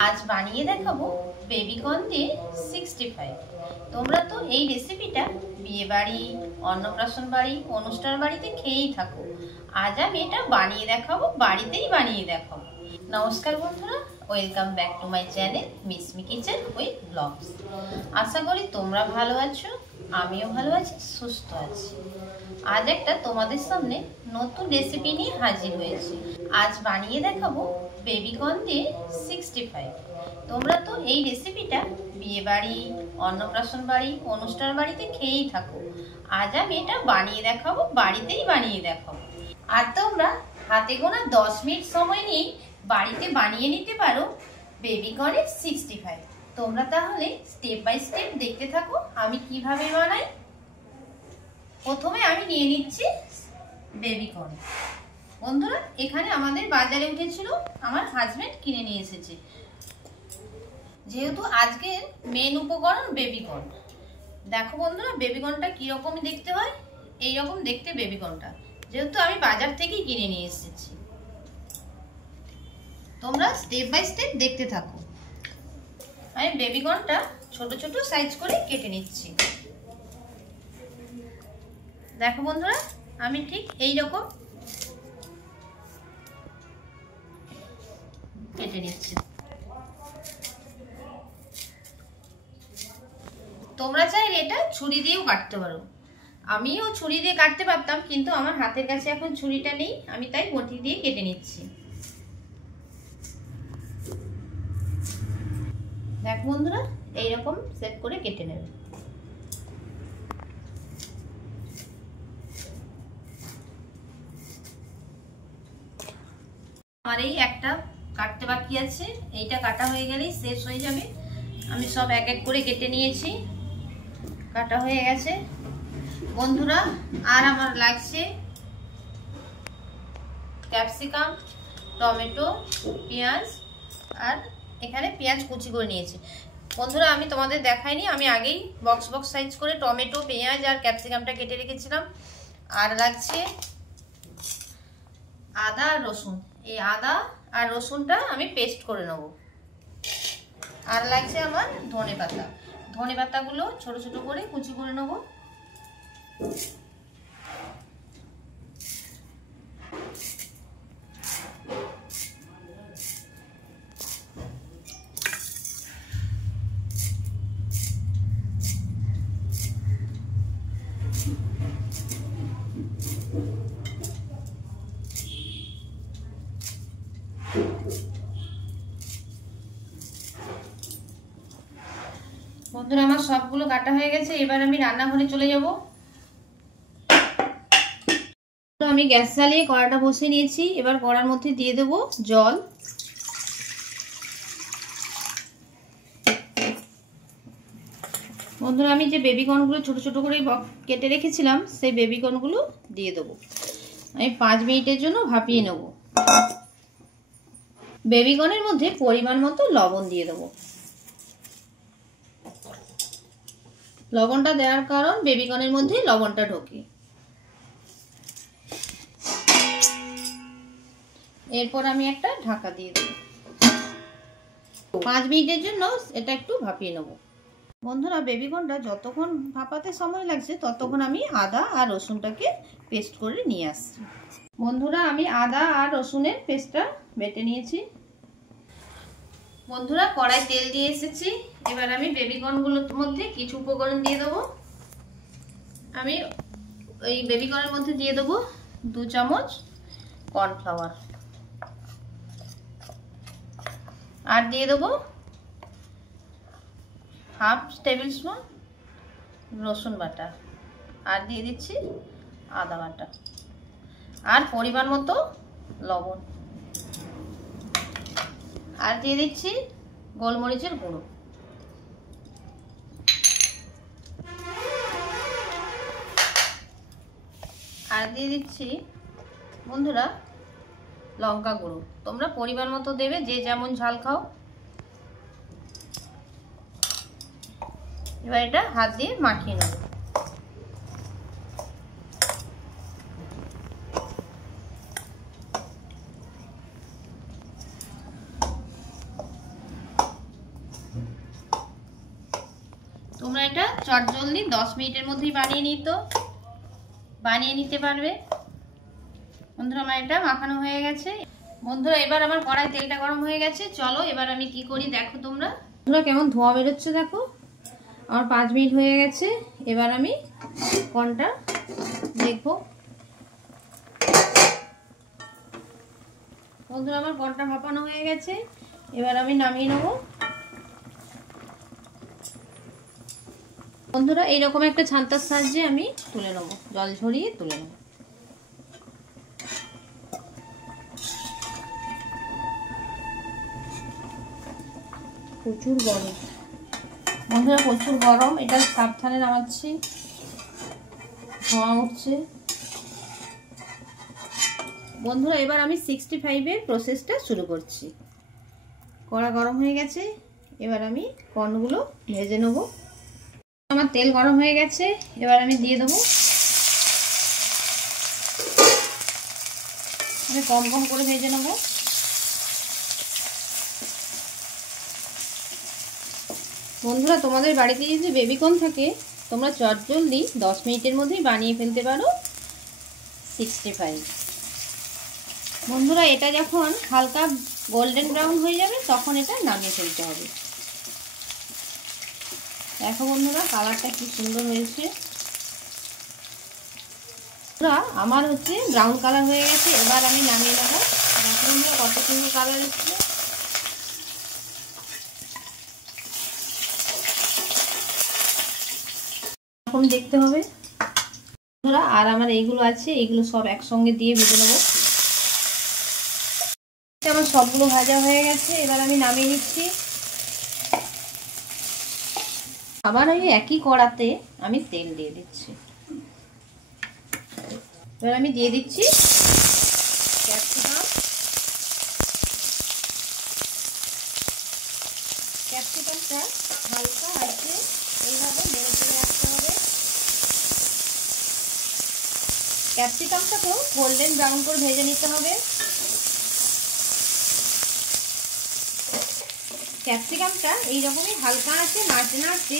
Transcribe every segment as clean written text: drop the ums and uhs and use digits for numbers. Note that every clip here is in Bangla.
আজ বানিয়ে দেখাবো বেবিকর্ন দিয়ে 65। তোমরা তো এই রেসিপিটা বিয়ে বাড়ি, অন্নপ্রাশন বাড়ি, অনুষ্ঠান বাড়িতে খেয়েই থাকো। আজ আমি এটা বানিয়ে দেখাবো, বাড়িতেই বানিয়ে দেখাবো। নমস্কার বন্ধুরা, welcome back to my channel Mismi kitchen with blogs. আশা করি তোমরা ভালো আছো, আমিও ভালো আছি, সুস্থ আছি। আজ একটা তোমাদের সামনে নতুন রেসিপি নিয়ে হাজির হয়েছি। আজ বানিয়ে দেখাবো বেবিকর্ন দিয়ে 65। তোমরা তো এই রেসিপিটা বিয়ে বাড়ি, অন্নপ্রাশন বাড়ি, অনুষ্ঠান বাড়িতে খেয়েই থাকো। আজ আমি এটা বানিয়ে দেখাবো, বাড়িতেই বানিয়ে দেখাবো। আর তোমরা হাতে গোনা 10 মিনিট সময় নিয়েই বাড়িতে বানিয়ে নিতে পারো বেবিকর্নের 65। তোমরা তাহলে স্টেপ বাই স্টেপ দেখতে থাকো আমি কিভাবে বানাই। প্রথমে আমি নিয়ে নিচ্ছি বেবিকর্ন। বন্ধুরা, এখানে আমাদের বাজারে উঠেছিল, আমার হাজবেন্ড কিনে নিয়ে এসেছে। যেহেতু আজকের মেন উপকরণ বেবিকর্ন। দেখো বন্ধুরা, বেবিকর্নটা কিরকম দেখতে হয়, এইরকম দেখতে বেবিকর্নটা, যেহেতু আমি বাজার থেকেই কিনে নিয়ে এসেছি। তোমরা স্টেপ বাই স্টেপ দেখতে থাকো। আমি বেবিকর্নটা ছোট ছোট সাইজ করে কেটে নিচ্ছি। দেখো বন্ধুরা, আমি ঠিক এইরকম কেটে নিচ্ছি। তোমরা চাইলে এটা ছুরি দিয়েও কাটতে পারো। আমিও ছুরি দিয়ে কাটতে পারতাম, কিন্তু আমার হাতের কাছে এখন ছুরিটা নেই, আমি তাই বটি দিয়ে কেটে নিচ্ছি। দেখো বন্ধুরা, এইরকম সেট করে কেটে নেবে। আমার এই একটা কাটতে বাকি আছে, এইটা কাটা হয়ে গেলেই শেষ হয়ে যাবে। আমি সব এক এক করে কেটে নিয়েছি, কাটা হয়ে গেছে বন্ধুরা। আর আমার লাগছে ক্যাপসিকাম, টমেটো, পেঁয়াজ, আর এখানে পেঁয়াজ কুচি করে নিয়েছি। বন্ধুরা, আমি তোমাদের দেখাইনি, আমি আগেই বক্স বক্স সাইজ করে টমেটো, পেঁয়াজ আর ক্যাপসিকামটা কেটে রেখেছিলাম। আর লাগছে আদা আর রসুন। এই আদা আর রসুনটা আমি পেস্ট করে নেব। আর লাগছে আমার ধনে পাতা। ধনে পাতাগুলো ছোট ছোট করে কুচি করে নেব। বন্ধুরা, আমার সবগুলো কাটা হয়ে গেছে। এবার আমি রান্নাঘরে চলে যাব। আমি গ্যাস জ্বালিয়ে কড়াটা বসিয়ে নিয়েছি। এবার কড়ার মধ্যে দিয়ে দেব জল। বন্ধুরা, আমি যে বেবিকর্নগুলো ছোট ছোট করে কেটে রেখেছিলাম, সেই বেবিকর্নগুলো দিয়ে দেবো। আমি 5 মিনিটের জন্য ভাপিয়ে নেব। বেবিকর্নের মধ্যে পরিমাণ মতো লবণ দিয়ে দেবো। লবণটা দেওয়ার কারণ বেবিকর্নের মধ্যে লবণটা ঢোকে। এরপর আমি একটা ঢাকা দিয়ে দেব। 5 মিনিটের জন্য এটা একটু ভাপিয়ে নেব। বন্ধুরা, বেবিকর্নটা যতক্ষণ ভাপাতে সময় লাগছে ততক্ষণ আমি আদা আর রসুনটাকে পেস্ট করে নিয়ে আসছি। বন্ধুরা, আমি আদা আর রসুনের পেস্টটা বেটে নিয়েছি। বন্ধুরা, কড়াই তেল দিয়ে এসেছি। এবার আমি বেবিকর্নগুলোর মধ্যে কিছু উপকরণ দিয়ে দেবো। আমি ওই বেবিকর্নের মধ্যে দিয়ে দেবো 2 চামচ কর্নফ্লাওয়ার, আর দিয়ে দেবো হাফ টেবিল স্পুন রসুন বাটা, আর দিয়ে দিচ্ছি আদা বাটা, আর পরিমাণ মতো লবণ, আর দিয়ে দিচ্ছি গোলমরিচের গুঁড়ো, আর দিয়ে দিচ্ছি বন্ধুরা লঙ্কা গুঁড়ো। তোমরা পরিমাণ মতো দেবে, যে যেমন ঝাল খাও। এবার এটা হাত দিয়ে মাখিয়ে নেব। তোমরা এটা চটজলদি 10 মিনিটের মধ্যেই বানিয়ে নিতে পারবে। বন্ধুরা আমার এটা মাখানো হয়ে গেছে। বন্ধুরা এবার আমার কড়াই তেলটা গরম হয়ে গেছে, চলো এবার আমি কি করি দেখো তোমরা। বন্ধুরা কেমন ধোঁয়া বেরোচ্ছে দেখো। আমার 5 মিনিট হয়ে গেছে, এবার আমি কর্নটা দেখবো। বন্ধুরা আমার কর্নটা ভাপানো হয়ে গেছে, এবার আমি নামিয়ে নেবো। বন্ধুরা এইরকম একটা ছান্তার সাহায্যে আমি তুলে নেবো, জল ঝরিয়ে তুলে নেবো। প্রচুর গরম বন্ধুরা, প্রচুর গরম, এটা সাবধানে নামাচ্ছি, ধোঁয়া উঠছে। বন্ধুরা এবার আমি 65-এর প্রসেসটা শুরু করছি। কড়া গরম হয়ে গেছে, এবার আমি কর্নগুলো ভেজে নেব। আমার তেল গরম হয়ে গেছে, এবার আমি দিয়ে দেবো। আমি কম কম করে ভেজে নেব। বন্ধুরা তোমাদের বাড়িতে যদি বেবিকর্ন থাকে তোমরা চটজলদি 10 মিনিটের মধ্যেই বানিয়ে ফেলতে পারো 65। বন্ধুরা এটা যখন হালকা গোল্ডেন ব্রাউন হয়ে যাবে তখন এটা নামিয়ে ফেলতে হবে। দেখো বন্ধুরা কালারটা কি সুন্দর হয়েছে। আমার হচ্ছে ব্রাউন কালার হয়ে গেছে, এবার আমি নামিয়ে নেব। দেখো বন্ধুরা কত সুন্দর কালার এসেছে। এখন দেখতে হবে বন্ধুরা। আর আমার এইগুলো আছে, এইগুলো সব একসঙ্গে দিয়ে ভেজে নেব। আমার সবগুলো ভাজা হয়ে গেছে, এবার আমি নামিয়ে নিচ্ছি। আবার ওই একই কড়াতে আমি তেল দিয়ে দিচ্ছি। এবার আমি দিয়ে দিচ্ছি ক্যাপসিকাম। ক্যাপসিকামটা হালকা আছে এইভাবে নেড়ে চেড়ে রাখতে হবে। ক্যাপসিকামটাকেও গোল্ডেন ব্রাউন করে ভেজে নিতে হবে। ক্যাপসিকামটা এইরকমই হালকা আছে নাড়তে নাড়তে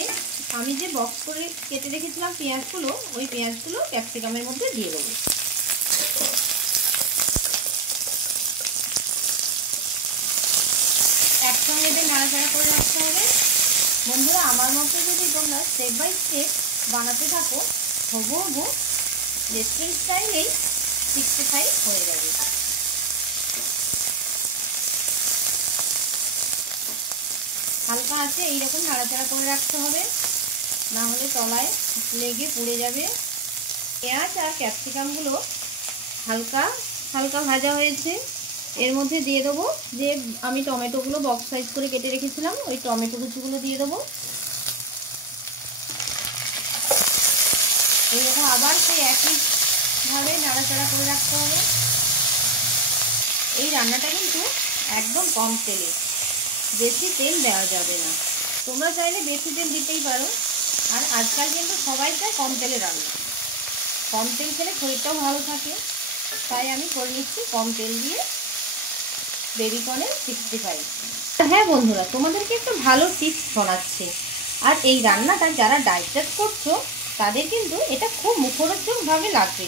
আমি যে বক্স করে কেটে রেখেছিলাম পেঁয়াজগুলো, ওই পেঁয়াজগুলো ক্যাপসিকামের মধ্যে দিয়ে দেবো। একসঙ্গে এদের নাড়াচাড়া করে রাখতে হবে। বন্ধুরা আমার মতো যদি তোমরা স্টেপ বাই স্টেপ বানাতে থাকো হবু রেস্টুরেন্ট স্টাইলেই 65 হয়ে যাবে। হালকা আছে এইরকম নাড়াচাড়া করে রাখতে হবে, না হলে তলায় লেগে পুড়ে যাবে। পেঁয়াজ আর ক্যাপসিকামগুলো হালকা হালকা ভাজা হয়েছে, এর মধ্যে দিয়ে দেবো যে আমি টমেটোগুলো বক্স সাইজ করে কেটে রেখেছিলাম, ওই টমেটো কুচিগুলো দিয়ে দেবো। এইরকম আবার সেই একইভাবে নাড়াচাড়া করে রাখতে হবে। এই রান্নাটা কিন্তু একদম কম তেলে, বেশি তেল দেওয়া যাবে না। তোমরা চাইলে বেশি তেল দিতেই পারো, আর আজকাল কিন্তু সবাই চায় কম তেলে রান্না। কম তেল খেলে শরীরটাও ভালো থাকে, তাই আমি করে নিচ্ছি কম তেল দিয়ে বেবিকর্নের 65। হ্যাঁ বন্ধুরা তোমাদেরকে একটা ভালো টিপস শোনাচ্ছি। আর এই রান্নাটা যারা ডায়েট করছো তাদের কিন্তু এটা খুব মুখরোচকভাবে লাগবে।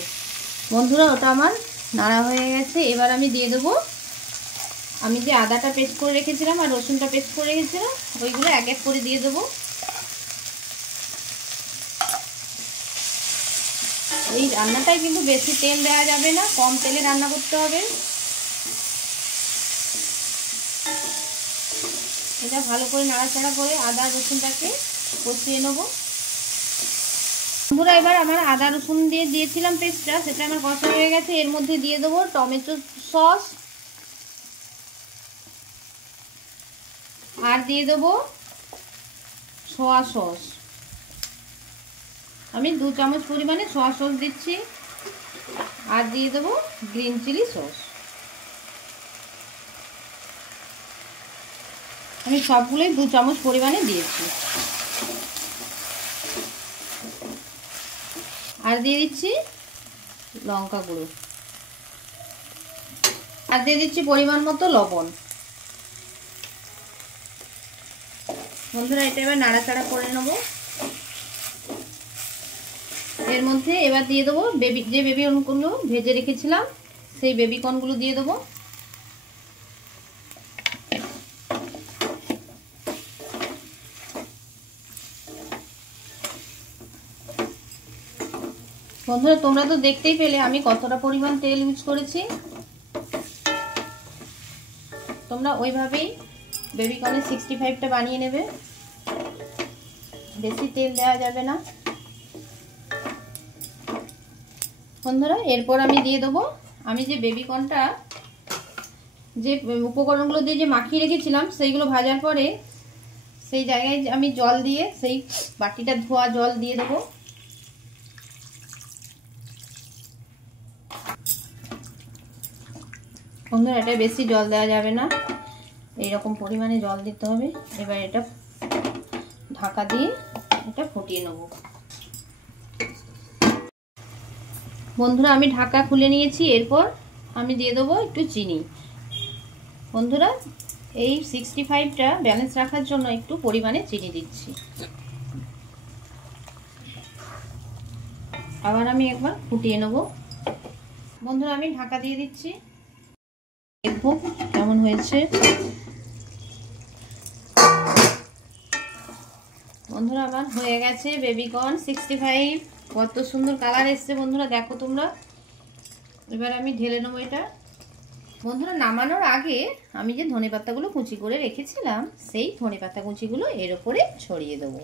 বন্ধুরা ওটা আমার নাড়া হয়ে গেছে, এবার আমি দিয়ে দেবো আমি যে আদাটা পেস্ট করে রেখেছিলাম আর রসুনটা পেস্ট করে রেখেছিলাম, ওইগুলো এক এক করে দিয়ে দেবো। এই রান্নাটায় কিন্তু বেশি তেল দেওয়া যাবে না, কম তেলে রান্না করতে হবে। এটা ভালো করে নাড়াচাড়া করে আদা রসুনটাকে কষিয়ে নেবো। বন্ধুরা এবার আমার আদা রসুন দিয়েছিলাম পেস্টটা, সেটা আমার কষা হয়ে গেছে। এর মধ্যে দিয়ে দেবো টমেটো সস, আর দিয়ে দেবো সোয়া সস। আমি 2 চামচ পরিমাণে সোয়া সস দিচ্ছি, আর দিয়ে দেবো গ্রিন চিলি সস। আমি সবগুলোই 2 চামচ পরিমাণে দিয়েছি। আর দিয়ে দিচ্ছি লঙ্কা গুঁড়ো, আর দিয়ে দিচ্ছি পরিমাণ মতো লবণ। বন্ধুরা এটা এবার নাড়াচাড়া করে নেবো। এর মধ্যে এবার দিয়ে দেবো যে বেবি কর্নগুলো ভেজে রেখেছিলাম, সেই বেবি কর্নগুলো দিয়ে দেবো। বন্ধুরা তোমরা তো দেখতেই পেলে আমি কতটা পরিমাণ তেল ইউজ করেছি। তোমরা ওইভাবেই বেবি কর্নের 65টা বানিয়ে নেবে, বেশি তেল দেওয়া যাবে না। বন্ধুরা এরপর আমি দিয়ে দেবো, আমি যে বেবি কর্নটা যে উপকরণগুলো দিয়ে যে মাখিয়ে রেখেছিলাম সেইগুলো ভাজার পরে সেই জায়গায় আমি জল দিয়ে সেই বাটিটা ধোয়া জল দিয়ে দেবো। বন্ধুরা এটা বেশি জল দেওয়া যাবে না, এইরকম পরিমাণে জল দিতে হবে। এবার এটা ঢাকা দিয়ে এটা ফুটিয়ে নেব। বন্ধুরা আমি ঢাকা খুলে নিয়েছি, এরপর আমি দিয়ে দেবো একটু চিনি। বন্ধুরা এই 65টা ব্যালেন্স রাখার জন্য একটু পরিমাণে চিনি দিচ্ছি। আবার আমি একবার ফুটিয়ে নেব। বন্ধুরা আমি ঢাকা দিয়ে দিচ্ছি, দেখবো কেমন হয়েছে। বন্ধুরা আমার হয়ে গেছে বেবি কর্ন 65, কত সুন্দর কালার এসছে বন্ধুরা, দেখো তোমরা। এবার আমি ঢেলে নেবো এটা। বন্ধুরা নামানোর আগে আমি যে ধনেপাতাগুলো কুচি করে রেখেছিলাম সেই ধনেপাতা কুচিগুলো এর উপরে ছড়িয়ে দেবো।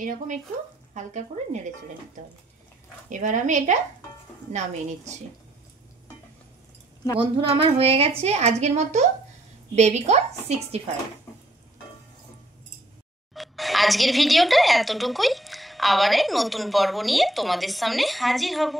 এইরকম একটু হালকা করে নেড়ে চেড়ে নিতে হবে। এবার আমি এটা নামিয়ে নিচ্ছি। বন্ধুরা আমার হয়ে গেছে আজকের মতো বেবি কর্ন 65। আজকের ভিডিওটা এতটুকুই, আবার এক নতুন পর্ব নিয়ে তোমাদের সামনে হাজির হব।